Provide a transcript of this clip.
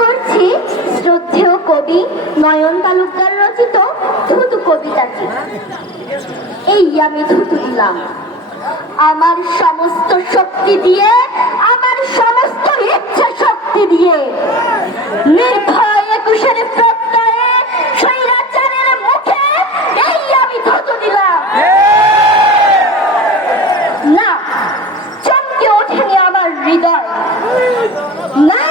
করছি শ্রদ্ধেয় কবি নয়ন তালুকদার রচিত থুতু কবিতাটি। এই আমি থুতু দিলাম আমার সমস্ত শক্তি দিয়ে, আমার সমস্ত ইচ্ছা শক্তি দিয়ে, নির্ভয় একুশের প্রত্যয়ে স্বৈরাচারের মুখে এই আমি থুতু দিলাম। না, চমকে ওঠেনি আমার হৃদয়, না